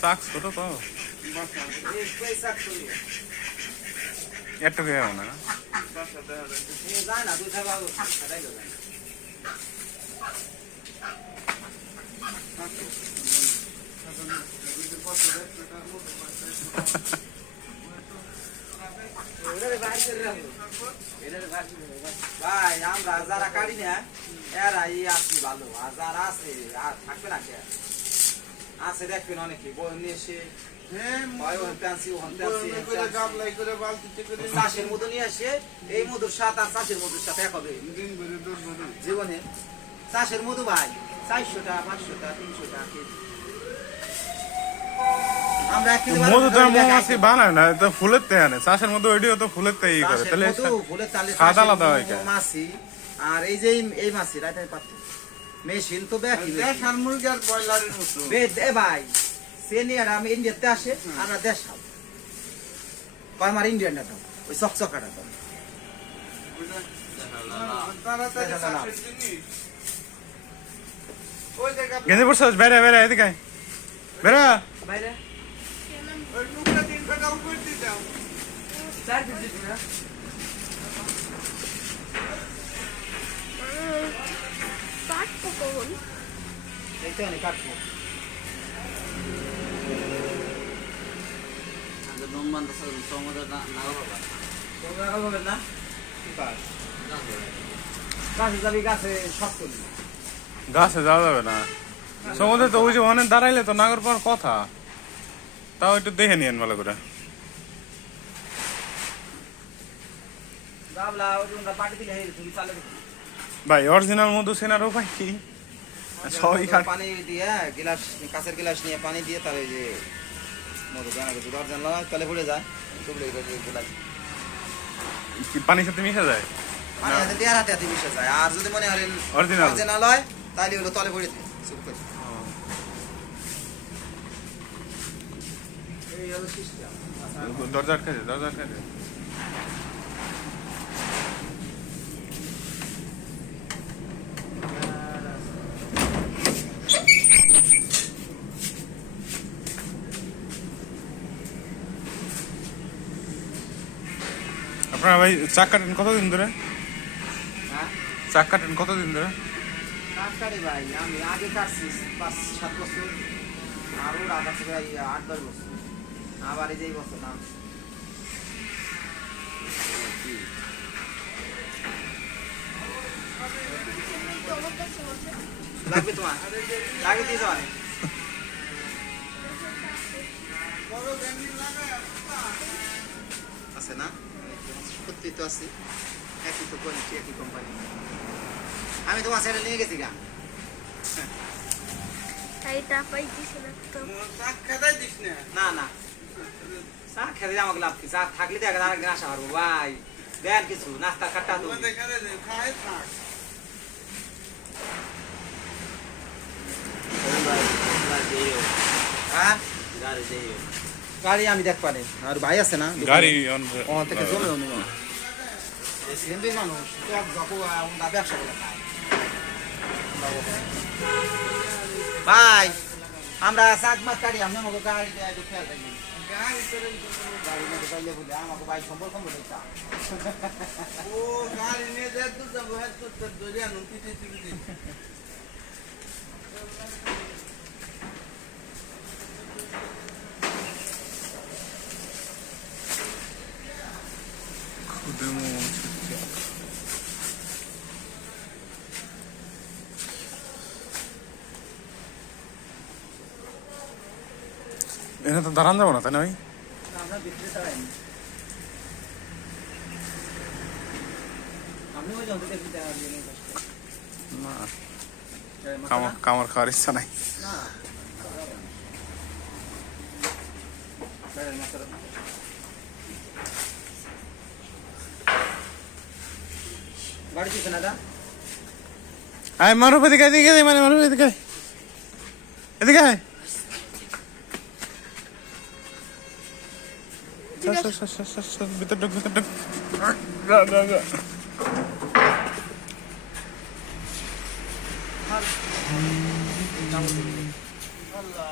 Sucks ছোট তো। একটু খেয়ে না? ভাই আমরা যারা কাটি না এরা আসি ভালো আর যারা আছে আর থাকবে না কে? আছে দেখবেন অনেকে বই নিয়ে এসে চাষের মধু নিয়ে আসে এই মধুর সাথে আর চাষের মধুর সাথে এক হবে। জীবনে চাষের মধু ভাই চারশো টাকা পাঁচশো টাকা তিনশো টাকা কেজি। মধু তো মৌমাছি বানায় না তো ফুলের তে আনে। চাষের মধ্যে ওইটিও তো ফুলের তে ই করে। তাহলে মধু, ফুলের চালে স্বাদ আলাদা হয় মাছি আর এই যে এই- মাছি রাইতে পাত্র মেশিন তো ব্যাকি দেশার মুরগি আর ব্রয়লারের মতো। এ ভাই সে আমি ইন্ডিয়াতে আসে আমরা দেশ কয় আমার ইন্ডিয়ানটা দাও ওই চকচকাটা দাও গেঁদে বেড়া বেড়া এদিকে বেড়া বাইরে? ওই টুকরা তিন টাকা উপর দিয়ে দাও। চার পিস দিবি না। কাটবো কখন? দেখতে অনেক কাটবো। তোমরা রাখা হবে না কি কাজ? গাছে যাবি গাছে করবি। গাছে যাওয়া যাবে না। সমুদ্রে তো ওই যে অনেক দাঁড়াইলে তো নাগর পর কথা। তাও একটু দেখে নিয়েন ভালো করে। ভাই অরিজিনাল মধু সেনার উপায় কি? সবই পানি দিয়ে গিলাস কাঁচের গিলাস নিয়ে পানি দিয়ে তার ওই যে মধু গানা কিছু দরজান লাগায় তাহলে পড়ে যায়। টুকরে গিলাস পানির সাথে মিশে যায়? পানি হাতে দিয়ে আর হাতে হাতে মিশে যায়। আর যদি মনে করেন Original? অরিজিনাল হয় তাহলে হলো তলে পড়ে থাকে চুপ করে এই হলো সিস্টেম দরজা দরজা আটকাছে আপনারা ভাই চাক কাটেন কতদিন ধরে? হ্যাঁ? চাক কাটেন কতদিন ধরে? ভাই আমি আগে কাটছি পাঁচ সাত বছর আর ওরা আট বছর। আবার এই যে বছর নাম। আছে লাগবে তোমার দিয়ে না? সত্যি তো আছে। একই তো কোয়ালিটি একই কোম্পানি আমি তোমার সাইডে নিয়ে গেছি গা। এইটা পাইতেছে না তো। শাক খেদাই দিস না। না না। চা খেতে আমাকে লাভ কি? চা থাকলে তো একদম আরেকদিন আসা পারব। ভাই দেন কিছু নাস্তা কাটা তো। হ্যাঁ? গাড়ি আমি দেখ পারে। আর ভাই আছে না? গাড়ি ও থেকে মানুষ ব্যবসা করে ভাই আমরা মাছ কাটি আমরা গাড়ি দেয় খেয়াল রাখি গাড়ি করে গাড়ি মধ্যে পাইলে বলে আমাকে ভাই সম্পর্ক বলে চা ও গাড়ি নিয়ে যায় তো যাব হ্যাঁ তো তোর দরিয়া নদী দিতে দিতে এখানে তো দাঁড়ান যাব না তাই না ভাই আমরা বিক্রি চালাইনি আমি ওই যন্ত্র দেখি দেখা দিয়ে নিয়ে বসতে। না এই মাথা কামড় কামড় খাওয়ার ইচ্ছা নাই না। না আয় মারুফ এদিকে এদিকে মানে মারুফ, এদিকে এদিকে আয়। সর, সর, সর, সর, সর, সর, ভিতর ঢুক ভিতর ঢুক যা যা যা আল্লাহ